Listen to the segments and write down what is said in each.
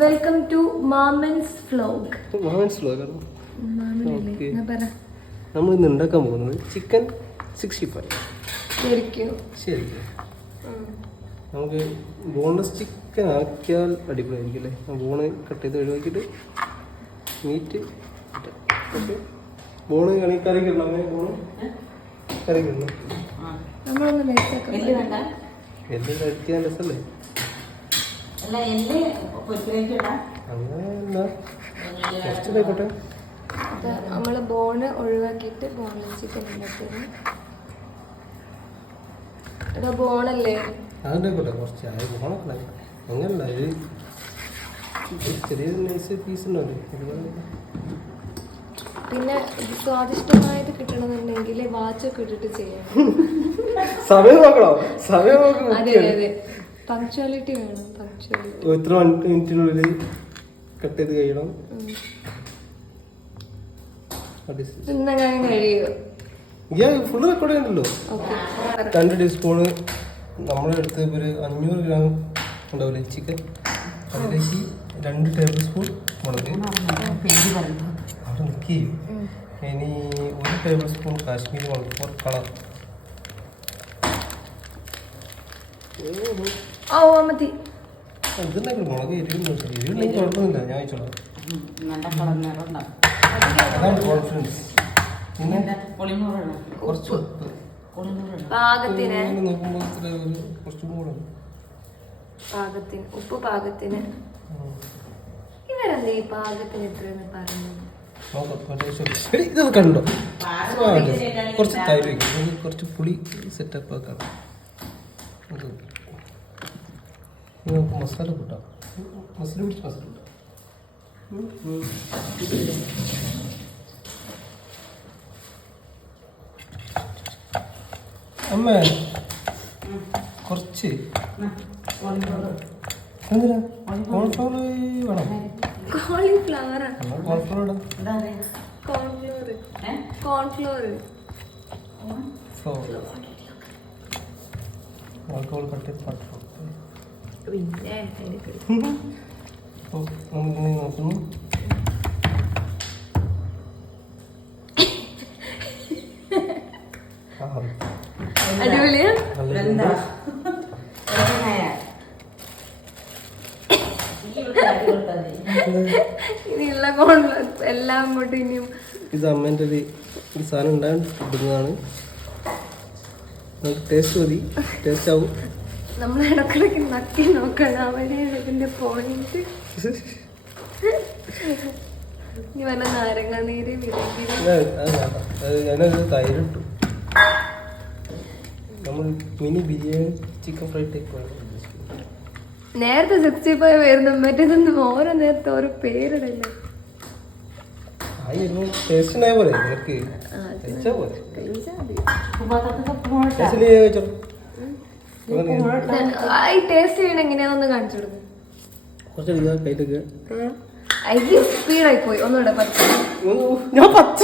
Welcome to മാമൻസ് vlog. നമ്മൾ ഇന്ന് ഉണ്ടാക്കാൻ പോകുന്നത് ചിക്കൻ 65. ശരിക്കും നമുക്ക് ബോൺലെസ് ചിക്കൻ ആക്കിയാൽ അടിപൊളിയായിരിക്കും അല്ലേ. ബോണ് കട്ട് ചെയ്ത് ഒഴിവാക്കിയിട്ട് മീറ്റ് ഓക്കെ. ബോണ് കറിക്ക് ഇടണം. അങ്ങനെ ബോണ് കറിക്ക് ഇടണം. എല്ലാം കഴിക്കാൻ രസമല്ലേ. കുറച്ചിലായിക്കോട്ടെ. നമ്മള് ബോണ് ഒഴിവാക്കിയിട്ട് ബോൺലെസ് ചിക്കൻ ഉണ്ടാക്കുന്നത്. ബോണല്ലേ അതുണ്ടായിക്കോട്ടെ. കുറച്ച് ബോണൊക്കെ അങ്ങനല്ല, ഇത് ചെറിയ നൈസ് പീസ് ഉണ്ടാവില്ലേ. പിന്നെ സ്വാദിഷ്ടമായത് കിട്ടണമെന്നുണ്ടെങ്കിൽ വാച്ചൊക്കെ ഇട്ടിട്ട് ചെയ്യണം. സമയം നോക്കണോ? സമയം നോക്കണം. അതെ അതെ, പങ്ക്ച്വാലിറ്റി വേണം. പങ്ക്ച്വാലിറ്റി എത്ര മിനിറ്റിനുള്ളിൽ കട്ട് ചെയ്ത് കഴിയണം. ഇന്നങ്ങനെ കഴിയോ? Full record ചെയ്യണ്ടല്ലോ. 2 ടീസ്പൂണ് നമ്മളെടുത്ത് ഒരു 500 ഗ്രാം ഉണ്ടാവില്ലേ ചിക്കൻ, അതിലേക്ക് 2 ടേബിൾ സ്പൂൺ മുളക് അവിടെ നിൽക്കി. ഇനി 1 ടേബിൾ സ്പൂൺ കാശ്മീരി മുളക് ഫോർ കളർ. എന്തുണ്ടെങ്കിലും മുളക് എരിവുണ്ടെങ്കിൽ കുഴപ്പമൊന്നുമില്ല, ഞാൻ അയച്ചോളാം. അതാണ് കോൺഫിഡൻസ്. പിന്നെ കുറച്ച് ഉപ്പ് പാകത്തിന്, നോക്കുമ്പോൾ കുറച്ചും കൂടെ പാകത്തിന് ഉപ്പ് പാകത്തിന്. ഇവരെന്താ ഈ പാകത്തിന് എത്രയെന്ന് പറയുന്നത്? ഇത് കണ്ടോ? കുറച്ച് തൈര് വയ്ക്കും, കുറച്ച് പുളി സെറ്റപ്പ് ആക്കാം. നമുക്ക് മസാല കൂട്ടാം. മസാല പിടിച്ച് മസാല കൂട്ടാം. അമ്മ കുറച്ച് എന്തിനാ കോൺഫ്ലവർ വേണം? കോളിഫ്ലവർ കോൺഫ്ലവർ ആൽക്കഹോൾ കട്ട് പിന്നെ നമുക്കിങ്ങനെ നോക്കുന്നു. അടിപൊളിയാ. ഇനിയുള്ള എല്ലാം അങ്ങോട്ട് ഇനിയും ഇത് അമ്മേൻ്റെ ഒരു സാധനം ഉണ്ടാകാൻ ഇടുന്നതാണ്. നമുക്ക് ടേസ്റ്റ് മതി, ടേസ്റ്റ് ആവും. നമ്മൾ ഇടക്കിടക്ക് നക്കി നോക്കണം അവരെ ഇതിന്റെ പോയിന്റ്. ഇനി വല്ല നാരങ്ങ നീര് ഞാനത് തൈരിട്ടു. നമ്മൾ mini biryani chicken fry type. നേരത്തെ 65 വരുന്നു, മറ്റേതൊന്നും ഓരോ നേരത്തെ ഓരോ പേരിടല്ലേ. ടേസ്റ്റ് ഉണ്ടായ പോലെ നിനക്ക് ഈ ടേസ്റ്റ് ചെയ്യണം എങ്ങനെയാണെന്ന് കാണിച്ചു കൊടുക്കും. കുറച്ച് സ്പീഡായി പോയി. ഒന്നുകൂടെ ഞാൻ പച്ച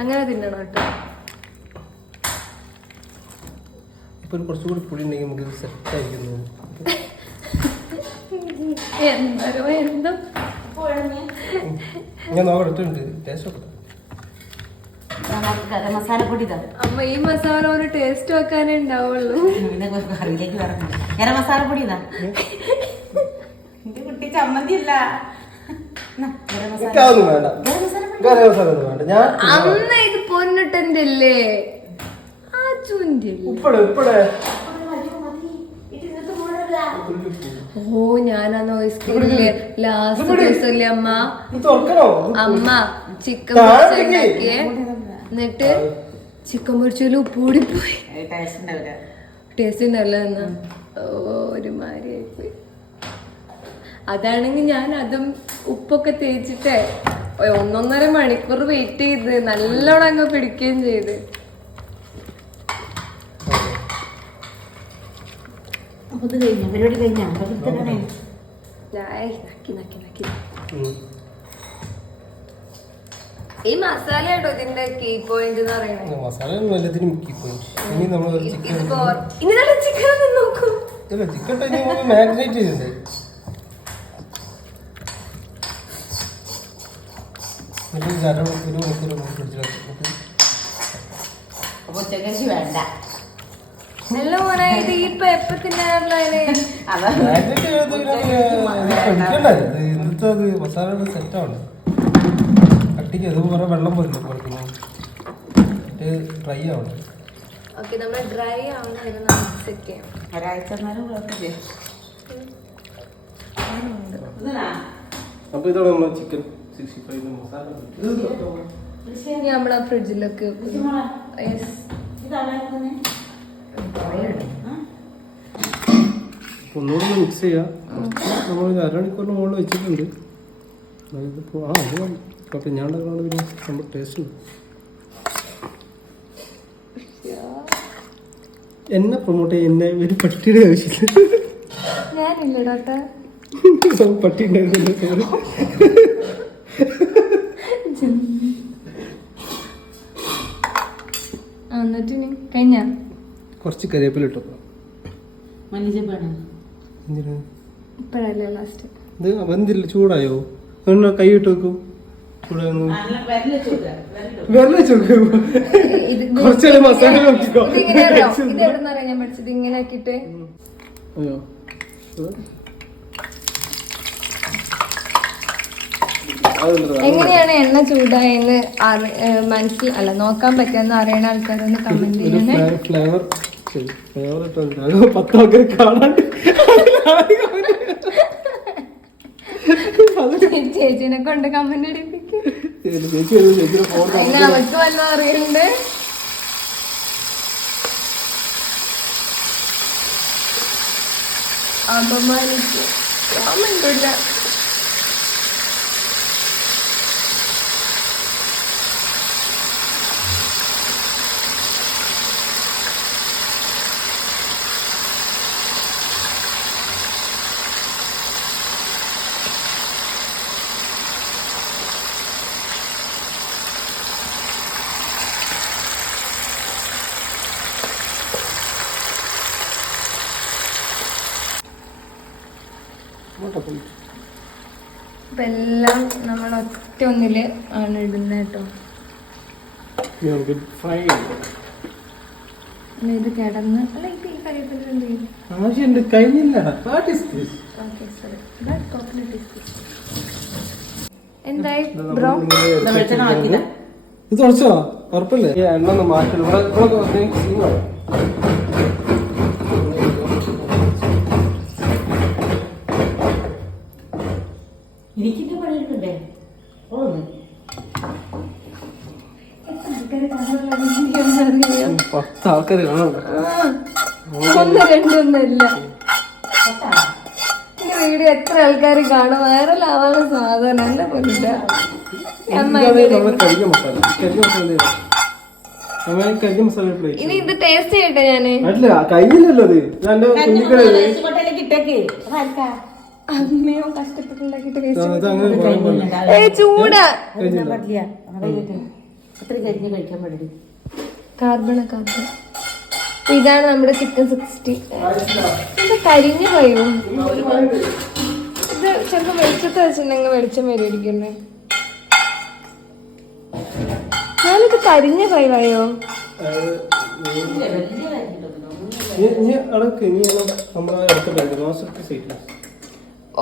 അങ്ങനെ തിന്നണം കേട്ടോ. ഇപ്പൊ കുറച്ചുകൂടി പുളി ഉണ്ടെങ്കിൽ നമുക്ക് സെറ്റ് ആയിരിക്കുന്നു. എന്തോ ഞാൻ നോക്കിട്ടുണ്ട് ടേസ്റ്റ് ഒക്കെ. അമ്മ ഈ മസാല ഒരു ടേസ്റ്റ് വെക്കാനേ ഉണ്ടാവുള്ളൂ. മസാലപ്പൊടി കുട്ടി ചമ്മന്തി അല്ല. അമ്മ ഇത് പൊന്നിട്ടന്റെ അല്ലേ, ഓ ഞാനാ ലാസ്റ്റ് ദിവസല്ലേ അമ്മ ചിക്കൻ പൊരിച്ചുണ്ടാക്കിയേ. എന്നിട്ട് ചിക്കൻ പൊരിച്ചാലും ഉപ്പ് കൂടിപ്പോയി. ടേസ്റ്റ് ഉണ്ടാവില്ല എന്നാ ഒരുമാതിരി ആയിപ്പോയി. അതാണെങ്കിൽ ഞാൻ അതും ഉപ്പൊക്കെ തേച്ചിട്ടേ 1.5 മണിക്കൂർ വെയിറ്റ് ചെയ്ത് നല്ലോണം അങ്ങ് പിടിക്കുകയും ചെയ്ത്. പരിപാടി കഴിഞ്ഞ ഈ മസാല കേട്ടോ ഇതിന്റെ കീ പോയിന്റ് എന്ന് പറയുന്നത്. മസാല എല്ലാത്തിനും കീ പോയിന്റ്. ഇനി നമ്മൾ ചിക്കൻ ഇല്ല ചിക്കൻ മാരിനേറ്റ് ചെയ്തിട്ടുണ്ട്. എന്നിട്ട് ഒരു മണിക്കൂർ ഫ്രിഡ്ജിലേക്ക് അപ്പൊ ഉച്ചക്കഞ്ചി വേണ്ട. നല്ല മോനെ ഇത് ഈ ഇപ്പൊ എപ്പ തിന്നാറുള്ള ഇന്നത്തെ അത് മസാല സെറ്റ് ആവണ്ട. കട്ടിക്ക് അത് കുറെ വെള്ളം പോരില്ല പുറത്തുനിന്ന് ഡ്രൈ ആവണ്ട. ഓക്കെ നമ്മൾ ഡ്രൈ ആവുന്ന വരെ നമുക്ക് സെറ്റ് ചെയ്യാം. ഒരാഴ്ച എന്നാലും കുഴപ്പമില്ല. അപ്പൊ ഇതാണ് നമ്മൾ ചിക്കൻ 65 മസാല. ഇനി നമ്മളെ ഫ്രിഡ്ജിലേക്ക് ഒന്നുകൂടെ മിക്സ് ചെയ്യാം. നമ്മൾ അരമണിക്കൂറിന് മുകളിൽ വെച്ചിട്ടുണ്ട്. ഇതിപ്പോൾ അത് അപ്പം ഞാൻ ഉണ്ടാക്കുന്നത് പിന്നെ നമ്മൾ ടേസ്റ്റ് ഉണ്ട്. എന്നെ പ്രൊമോട്ട് ചെയ്യാൻ എന്നെ ഒരു പട്ടിയുടെ ആവശ്യമില്ല. ഞാനില്ല ഡോക്ടർ പട്ടി ഉണ്ടായിരുന്നില്ല. എന്നിട്ട് കഴിഞ്ഞ കുറച്ച് കരിവേപ്പില ഇട്ടോ. ഇപ്പഴല്ലേ ലാസ്റ്റ് ഇത് വെന്തില്ല, ചൂടായോ? കൈ ഇട്ട് വെക്കൂ. ചൂടായോ? കുറച്ചേരം മസാല നോക്കിക്കോ. ഇത് എവിടെന്നറിയാം ഞാൻ പഠിച്ചത് ഇങ്ങനെ ആക്കിട്ട്. അയ്യോ എങ്ങനെയാണ് എണ്ണ ചൂടായെന്ന് മനസ്സിൽ നോക്കാൻ പറ്റുന്ന അറിയണ ആൾക്കാരൊന്ന് കമന്റ് ചെയ്യണേ. ഫ്ലേവർ ഫ്ലേവർ 10 ആൾക്കാർ കാണാണ്ട് ചേച്ചിനെ കൊണ്ട് കമന്റ് അടിപ്പിക്കും. അവർക്ക് വല്ലതും അറിയണ്ട്. അപമാനിച്ചു കമന്റില്ല. ഇപ്പൊ എല്ലാം നമ്മൾ ഒറ്റ ഒന്നില് ആണ് ഇടുന്നത് കേട്ടോ. ഇത് കിടന്ന് അല്ല ഇപ്പൊ ഈ കറിവേപ്പില എന്തായി ബ്രോ? ഇത് തുടച്ചോ? ഉറപ്പല്ലേ? എണ്ണ ഒന്ന് മാറ്റില്ല. എനിക്കിന്റെ പണിയെടുക്കണ്ടേ? 10 ആൾക്കാർ കാണാം. ഒന്ന് രണ്ടൊന്നല്ല. വീഡിയോ എത്ര ആൾക്കാർ കാണും? വൈറലാവാനുള്ള സാധനം എന്നെ പോലില്ല. ഇനി ഇത് ടേസ്റ്റ് ചെയ്യട്ടെ ഞാന്. കഴിഞ്ഞില്ലല്ലോ അമ്മയോ കഷ്ടപ്പെട്ടുണ്ടാക്കിട്ട് ചൂടാ കാർബൺ. ഇതാണ് നമ്മുടെ ചിക്കൻ 60. ഇത് കരിഞ്ഞു പോയോ? ഇത് ചിലപ്പോ വെളിച്ചത്ത് വെച്ചിട്ടുണ്ടെങ്കിൽ വെളിച്ചം വരുമായിരിക്കല്ലേ. ഞാനിത് കരിഞ്ഞ കൈവായോ?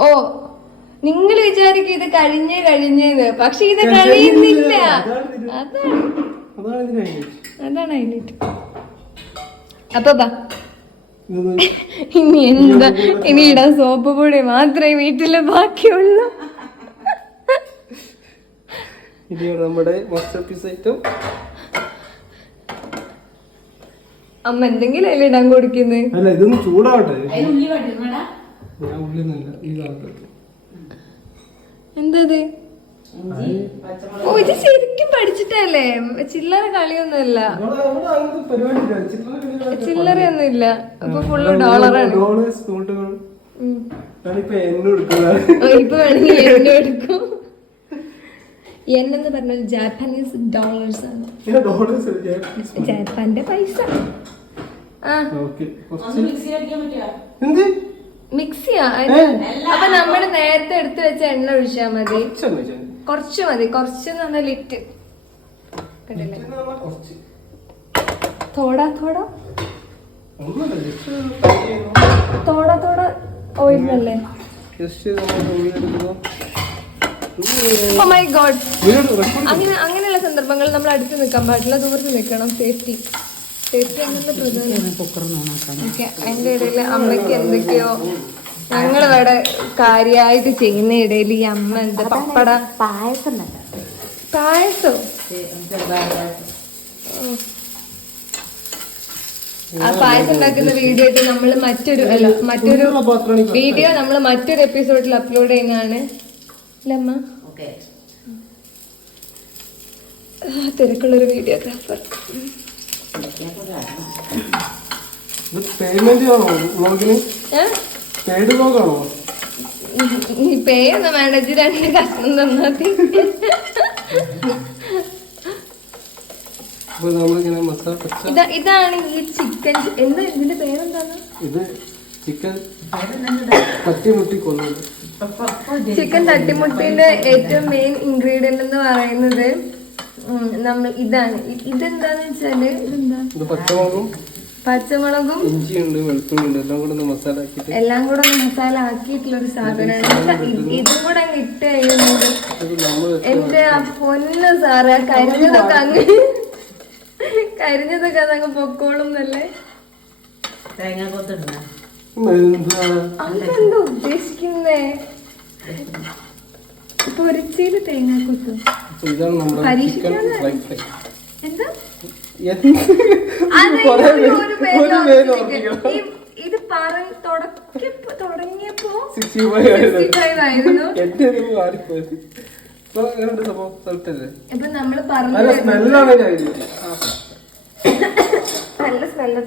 ഓ നിങ്ങൾ വിചാരിക്കും ഇത് കഴിഞ്ഞത്, പക്ഷെ ഇത് കഴിയുന്നില്ല. അതാണ് ഹൈലൈറ്റ്. അപ്പൊ ഇനി എന്താ, ഇനി ഇടാൻ സോപ്പ് പൊടി മാത്രമേ വീട്ടില് ബാക്കിയുള്ളൂ. നമ്മുടെ മാസ്റ്റർ പീസ് ഐറ്റം. അമ്മ എന്തെങ്കിലും അതിൽ ഇടാൻ കൊടുക്കുന്നത്. അല്ല ഇതൊന്ന് ചൂടാവട്ടെ. എന്തത്? ഓ ഇത് ശരിക്കും പഠിച്ചിട്ടല്ലേ? ചില്ലറ കളിയൊന്നുമല്ല, ചില്ലറയൊന്നുമില്ല. അപ്പൊ ഫുള്ള് ഡോളറാണ്. ഇപ്പൊ വേണമെങ്കിൽ എന്നെ എടുക്കും. എന്നു പറഞ്ഞാൽ ജാപ്പനീസ് ഡോളേഴ്സ് ആണ്, ജപ്പാന്റെ പൈസ. ആ ഓക്കെ ഒന്ന് മിക്സി അടിക്കാൻ പറ്റുമോ? എന്ത് മിക്സിയാ അപ്പൊ നമ്മള് നേരത്തെ എടുത്തു വെച്ച എണ്ണ ഒഴിച്ചാ മതി. കുറച്ച് മതി, കുറച്ച് നല്ല ലിറ്റ് കണ്ടില്ലേ? തോടാ തോടാ തോടാ തോടാ ഓയിലല്ലേ? Oh my god. അങ്ങനെയുള്ള സന്ദർഭങ്ങളിൽ നമ്മൾ അടുത്ത് നിൽക്കാൻ പാടില്ല, ദൂരത്ത് നിൽക്കണം. Safety okay. അതിന്റെ ഇടയിൽ അമ്മയ്ക്ക് എന്തൊക്കെയോ ഞങ്ങളിവിടെ കാര്യായിട്ട് ചെയ്യുന്ന ഇടയിൽ ഈ അമ്മ എന്താ പപ്പട പായസോ ആ പായസം ഉണ്ടാക്കുന്ന വീഡിയോ ആയിട്ട് നമ്മൾ മറ്റൊരു വീഡിയോ നമ്മൾ മറ്റൊരു എപ്പിസോഡിൽ അപ്ലോഡ് ചെയ്യുന്നതാണ് അമ്മ. തിരക്കുള്ളൊരു വീഡിയോഗ്രാഫർ. പേ ഒന്നും വേണ്ട, 2 കഷ്ണം തന്നാതി. ഇതാണ് ഈ ചിക്കൻ. എന്താ ഇതിന്റെ പേരെന്താണ്? ഇത് ചിക്കൻ തട്ടിമുട്ടിക്കൊന്നു. ചിക്കൻ തട്ടിമുട്ടിന്റെ ഏറ്റവും മെയിൻ ഇൻഗ്രീഡിയന്റ് എന്ന് പറയുന്നത് നമ്മൾ ഇതാണ്. ഇതെന്താന്ന് വെച്ചാല് പച്ചമുളകും ഇഞ്ചിയുണ്ട്, വെളുത്തുള്ളിയുണ്ട്, എല്ലാം കൂടെ ഒന്ന് മസാല ആക്കിയിട്ടുള്ള ഒരു സാധനമാണ്. ഇതും കൂടെ അങ്ങ് ഇട്ട് കഴിയുന്നത് എന്റെ ആ പൊന്ന് സാറ് കരിഞ്ഞതൊക്കെ അതങ്ങ് പൊക്കോളും എന്നല്ലേ? അങ്ങനെന്തോ ഉദ്ദേശിക്കുന്നേ? പൊരിച്ചയില് തേങ്ങാക്കൊത്തും പരീക്ഷിക്കാന്ന് എന്താ? ഇത് തുടങ്ങിയപ്പോ 65 ആയിരുന്നു. ഇപ്പൊ നമ്മള് പറഞ്ഞു നല്ല സ്മെല്ല്.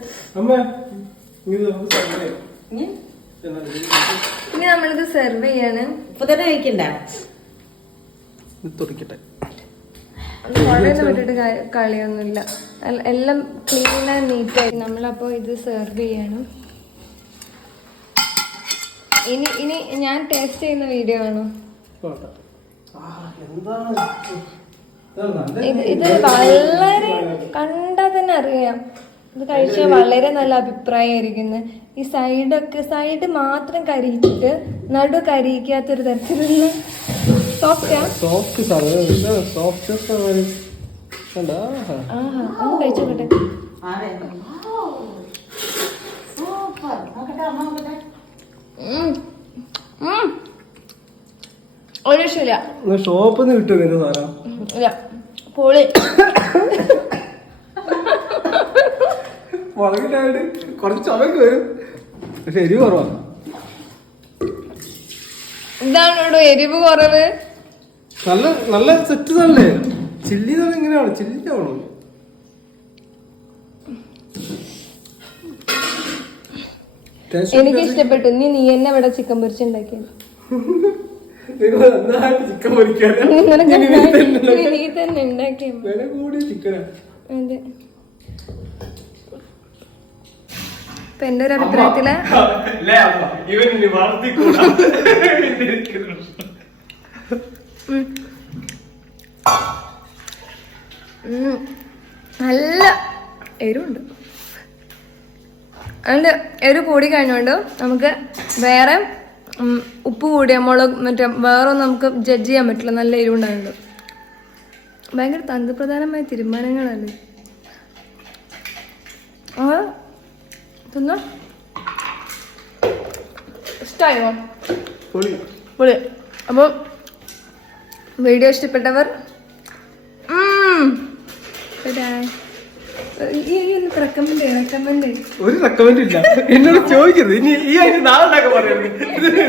ഇനി നമ്മളിത് സെർവ് ചെയ്യാണ്. ഇപ്പൊ തന്നെ കഴിക്കണ്ട, വളരെ വിട്ടിട്ട് കളിയൊന്നുമില്ല. എല്ലാം ക്ലീൻ ആൻഡ് നീറ്റ് ആയി. നമ്മളപ്പോ ഇത് സെർവ് ചെയ്യണം. ഇനി ഞാൻ ടേസ്റ്റ് ചെയ്യുന്ന വീഡിയോ ആണോ? ഇത് വളരെ കണ്ടാൽ തന്നെ അറിയാം, ഇത് കഴിച്ചാൽ വളരെ നല്ല അഭിപ്രായമായിരിക്കുന്നത്. ഈ സൈഡ് മാത്രം കരിയിച്ചിട്ട് നടു കരിയിക്കാത്തൊരു തരത്തിലുള്ള ഒന്ന് കഴിച്ചോട്ടെ. ഒരു വിഷയമില്ല. ഷോപ്പിൽ നിന്ന് കിട്ടുമോ ഇല്ല, പൊളി. മുളകിട്ടായിട്ട് കുറച്ച് ചുമക്ക് വരും, പക്ഷെ എരിവ് കുറവാണ്. ഇതാണ് ഇവിടെ എരിവ് കുറവ്. നല്ല സെറ്റ് തന്നെ. ചില്ലി തന്നെ ഇങ്ങനെയാണ്, ചില്ലി ആവണം. എനിക്ക് ഇഷ്ടപ്പെട്ടു. നീ തന്നെ ഇവിടെ ചിക്കൻ പൊരിച്ചുണ്ടാക്കിയത്. ചിക്കൻ പൊരിക്കാൻ നീ തന്നെ ഉണ്ടാക്കിയ ചിക്കനാ. അതെ. ഇപ്പൊ എന്റെ ഒരു അഭിപ്രായത്തില് നല്ല എരിവുണ്ട്. അതിന്റെ എരിവ് കൂടി കഴിഞ്ഞോണ്ട് നമുക്ക് വേറെ ഉപ്പ് കൂടിയ മുളക് മറ്റേ വേറൊന്നും നമുക്ക് ജഡ്ജ് ചെയ്യാൻ പറ്റില്ല. നല്ല എരിവുണ്ടാകുന്നുണ്ട്. ഭയങ്കര തന്ത്രപ്രധാനമായ തീരുമാനങ്ങളല്ലേ. തിന്നോ, ഇഷ്ടമായോ? പൊളി. അപ്പോൾ വീഡിയോ ഇഷ്ടപ്പെട്ടവർ ഒരു റെക്കമെൻഡ് ഇല്ല, എന്നോട് ചോദിക്കരുത്. ഇനി ഈ ആയിട്ട് നാളെ പറയുന്നത്.